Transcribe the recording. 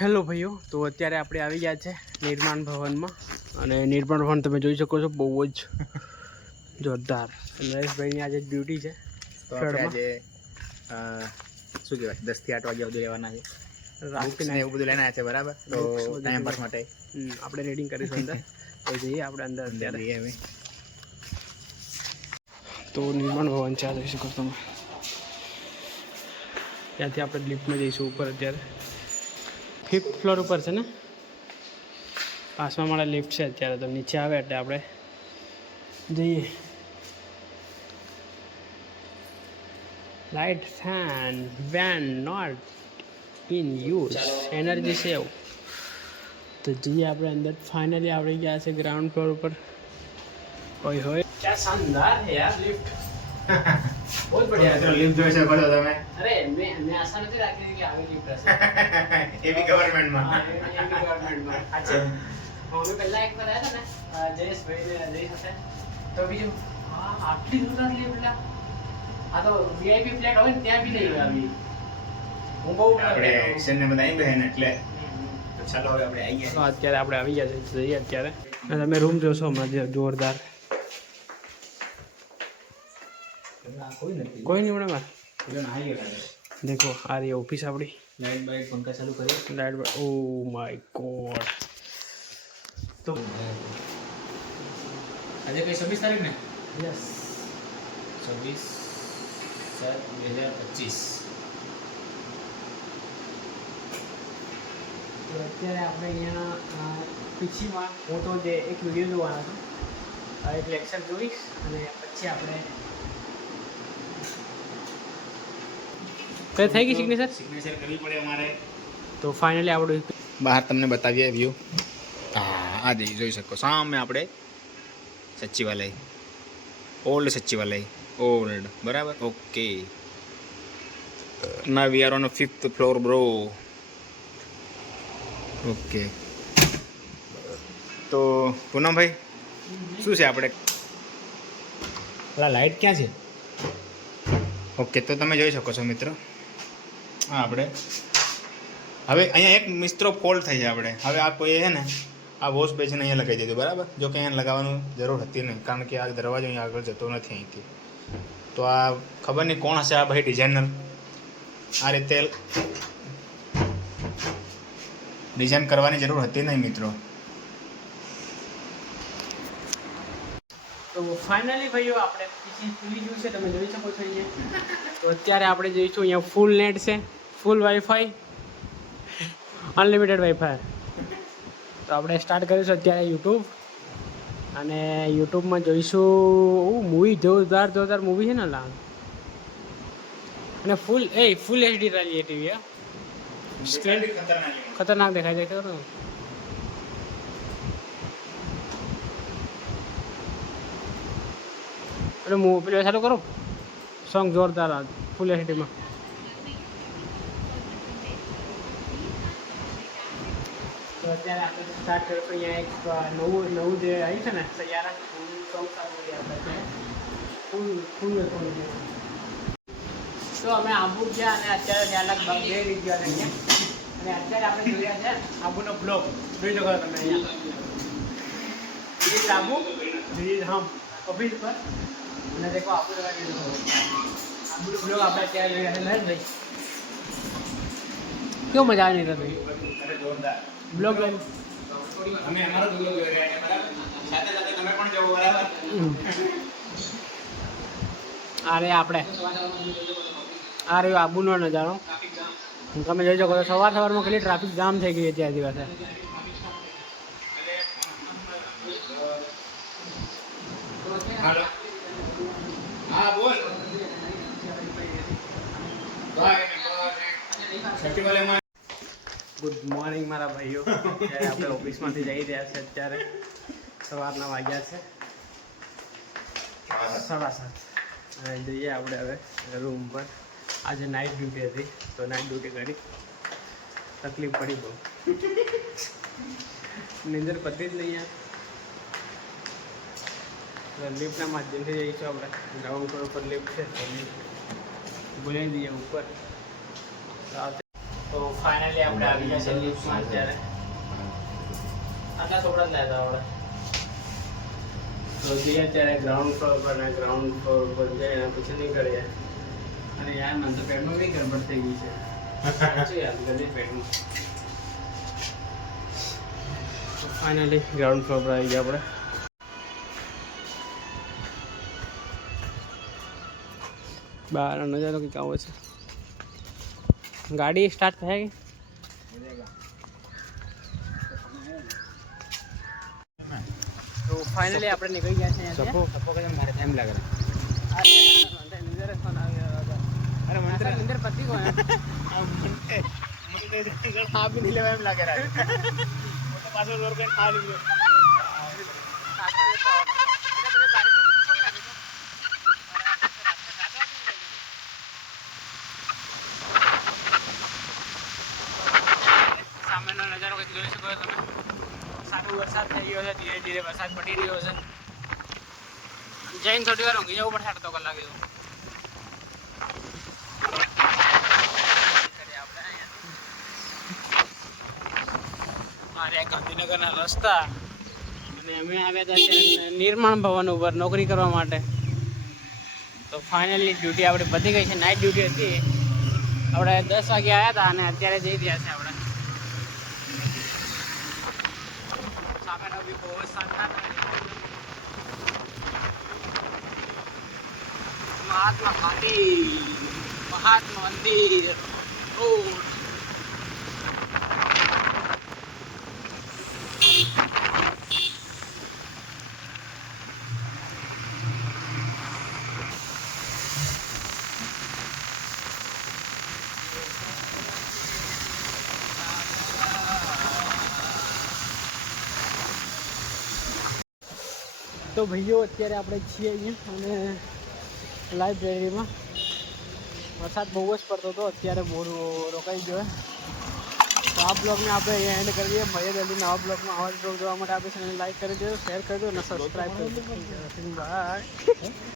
Hello ભાઈઓ, તો અત્યારે આપણે આવી ગયા છે નિર્માણ ભવનમાં. અને નિર્માણ ભવન તમે જોઈ શકો છો, બહુ જ જોરદાર. નરેશભાઈની આજે ડ્યુટી છે. તો આપણે આજે શું કહેવાય 10 થી 8 વાગ્યા સુધી રહેવાના છે. બુક્સ ને એવું બધું લઈને આવ્યા છે, બરાબર? તો ટાઈમ પાસ માટે આપણે રીડિંગ કરીશું અંદર. તો જઈએ આપણે અંદર અત્યારે. તો નિર્માણ ભવન છે, આ જોઈ શકો તમે. ત્યાંથી આપણે લિફ્ટમાં જઈશું ઉપર. અત્યારે 5th ફ્લોર ઉપર છે ને, 5મા માળે લિફ્ટ છે અત્યારે. તો નીચે આવે એટલે આપણે જઈએ. Light fan when not in use, energy save. તો જઈએ આપણે અંદર. ફાઇનલી આપણે ગયા છે ગ્રાઉન્ડ ફ્લોર ઉપર. ઓય હોય, क्या शानदार है यार लिफ्ट. बहुत बढ़िया तो लिफ्ट જોઈ શકો છો તમે. अरे मैं आशा નથી રાખી હતી કે આવી લિફ્ટ હશે. એ બી ગવર્નમેન્ટ માં. હા, એ બી ગવર્નમેન્ટ માં. અચ્છા, હું પહેલા એક વાર આવ્યા હતા ને જયેશભાઈ ને જયેશ હશે, તો બીજું હા આટલી જોરદાર લિફ્ટ. આ તો વીઆઈપી ફ્લેટ હોય ને ત્યાં બી નહીં આવી. હું બહુ આપણે એક્શન ને બધા અહીં બેહે ને એટલે. તો ચાલો હવે આપણે આવી ગયા. અત્યારે આપણે આવી ગયા છે. જઈએ અત્યારે. અને તમે રૂમ જોશો હમણાં જોરદાર. कोई नहीं बड़ा देखो आ रही है ऑफिस अपनी. लाइट बाइट पंखा चालू करिए. Light oh my God. तो આજે કઈ 26 તારીખ ને? यस 26/7/2025. તો અત્યારે આપણે અહીંયા પીછીમાં હું તો જે એક વિડીયો જોવાના છું, એક લેક્ચર જોઈશ અને પછી આપણે કઈ થઈ ગઈ સિગ્નેચર કરવી પડે અમારે. તો ફાઇનલી આપણું બહાર તમને બતાવીએ વ્યૂ. હા, આ જોઈ શકો સામે આપણે સચિવાલય, ઓલ્ડ સચિવાલય, ઓલ્ડ, બરાબર. ઓકે, ના we are on 5th floor bro. Okay, તો પૂનમભાઈ શું છે આપણે પેલા લાઇટ ક્યાં છે? ઓકે, તો તમે જોઈ શકો છો મિત્રો. હા, આપણે હવે અહીંયા એક મિત્રો ફોલ્ટ થઈ છે આપણે. હવે આ કોઈ છે ને આ વોશ બેસિન અહીંયા લગાવી દીધું, બરાબર. જો કે અહીંયા લગાવવાનું જરૂર હતી નહીં, કારણ કે આ દરવાજો અહીંયા આગળ જતો નથી અહીંથી. તો આ ખબર નહીં કોણ હશે આ ભાઈ ડિઝાઇનર. આ રીતે ડિઝાઇન કરવાની જરૂર હતી નહીં મિત્રો. તો ફાઇનલી ભાઈઓ આપણે પીસી ખુલી ગયું છે, તમે જોઈ શકો છો અહીંયા. તો અત્યારે આપણે જોઈશું અહીંયા ફૂલ નેટ છે, ફૂલ વાઈફાઈ, અનલિમિટેડ વાઈફાઈ. તો આપણે સ્ટાર્ટ કરીશું અત્યારે યુટ્યુબ. અને યુટ્યુબમાં જોઈશું મૂવી. જોરદાર મૂવી છે ને લા. અને ફૂલ એચડી રિયલિટી છે. સ્ક્રીન ખતરનાક દેખાય છે. ખબર એટલે પેલું ચાલુ કરો. સોંગ જોરદાર ફૂલ એચડીમાં. તો અત્યારે આપણે સ્ટાર્ટ કરીશું. અહીંયા એક નવું જે આવ્યું છે ને સૈયારા સોંગ ચાલુ કરી આપણે ફૂલ. તો અમે આબુ ગયા અને અત્યારે ત્યાં લગભગ 2 ગયા અહીંયા. અને અત્યારે આપણે જોયા છે આબુનો બ્લોગ. જોઈ શકો તમે અહીંયા આબુ હમ ઓફિસ પર. અને દેખો આબુ આબુનો બ્લોગ આપણે અત્યારે જોયા છે. ભાઈ કેવું મજા આવી રહી હતી જોરદાર બ્લોગ. અમે અમારો બ્લોગ જોઈ રહ્યા છીએ, બરાબર. સાથે સાથે તમે પણ જોવો, બરાબર. અરે આપણે આ રહ્યો આબુનો નજારો. તમે જોઈ શકો છો સવારમાં કેટલી ટ્રાફિક જામ થઈ ગઈ હતી આ દિવસે. હા, બોલ. ગુડ મોર્નિંગ મારા ભાઈઓ. અત્યારે આપણે ઓફિસમાંથી જઈ રહ્યા છે. અત્યારે સવારના વાગ્યા છે 7:30. અને જઈએ આપણે હવે રૂમ પર. આજે નાઇટ ડ્યુટી હતી, તો નાઇટ ડ્યુટી કરી. તકલીફ પડી બહુ. નીંદર પતી જ નહીં. લિફ્ટના માધ્યમથી જઈશું આપણે. ગ્રાઉન્ડ ફ્લોર ઉપર લિફ્ટ છે, તો બોલાવી દઈએ ઉપર. તો ફાઇનલી આપણે આવી ગયા છે લિફ્ટમાં અત્યારે. આટલા ચોપડા જ લાવ્યા હતા આપણે. તો જઈએ અત્યારે ગ્રાઉન્ડ ફ્લોર પર ને ગ્રાઉન્ડ ફ્લોર પર જઈને પછી નીકળીએ. અને યાર મને તો પેટમાં બી ગડબડ થઈ ગઈ છે. સાચું યાર ગલી પેટમાં. તો ફાઇનલી ગ્રાઉન્ડ ફ્લોર પર આવી ગયા આપણે. બહાર નજારો કંઈક આવો છે. ગાડી સ્ટાર્ટ થાય કે તો ફાઇનલી આપણે નીકળી ગયા છે અહીંયાથી. સપો કે મારે ટાઈમ લાગે અરે મંદિર પતિ કો આ બી નહીં લેવા એમ લાગે પાછો જોર કરીને ખા લીધો. સામેનો નજારો કંઈક જોઈ શકો છો તમે. સારો વરસાદ થઈ ગયો છે. ધીરે ધીરે વરસાદ પડી રહ્યો છે. જઈને થોડી વાર ઊંઘી જવું પડશે અડધો કલાક જેવું. ગાંધીનગરના રસ્તા અને અમે આવ્યા હતા નિર્માણ ભવન ઉપર નોકરી કરવા માટે. તો ફાઇનલી ડ્યુટી આપણી પતી ગઈ છે. નાઇટ ડ્યુટી હતી. આપણે 10 વાગે આવ્યા હતા અને અત્યારે જઈ રહ્યા છે આપણે. સામેનો બી બહુ જ શાનદાર મહાત્મા ગાંધી મહાત્મા મંદિર રોડ. તો ભાઈઓ અત્યારે આપણે છીએ અહીંયા અને લાઇબ્રેરીમાં. વરસાદ બહુ જ પડતો હતો. અત્યારે બહુ રોકાઈ ગયો. તો આ બ્લોગને આપણે અહીંયા એન્ડ કરીએ. મળીએ જલ્દી નવા બ્લોગમાં. આવા જ બ્લોગ જોવા માટે આપણે ચેનલ લાઈક કરી દો, શેર કરી દો અને સબસ્ક્રાઈબ કરી દો. બાય.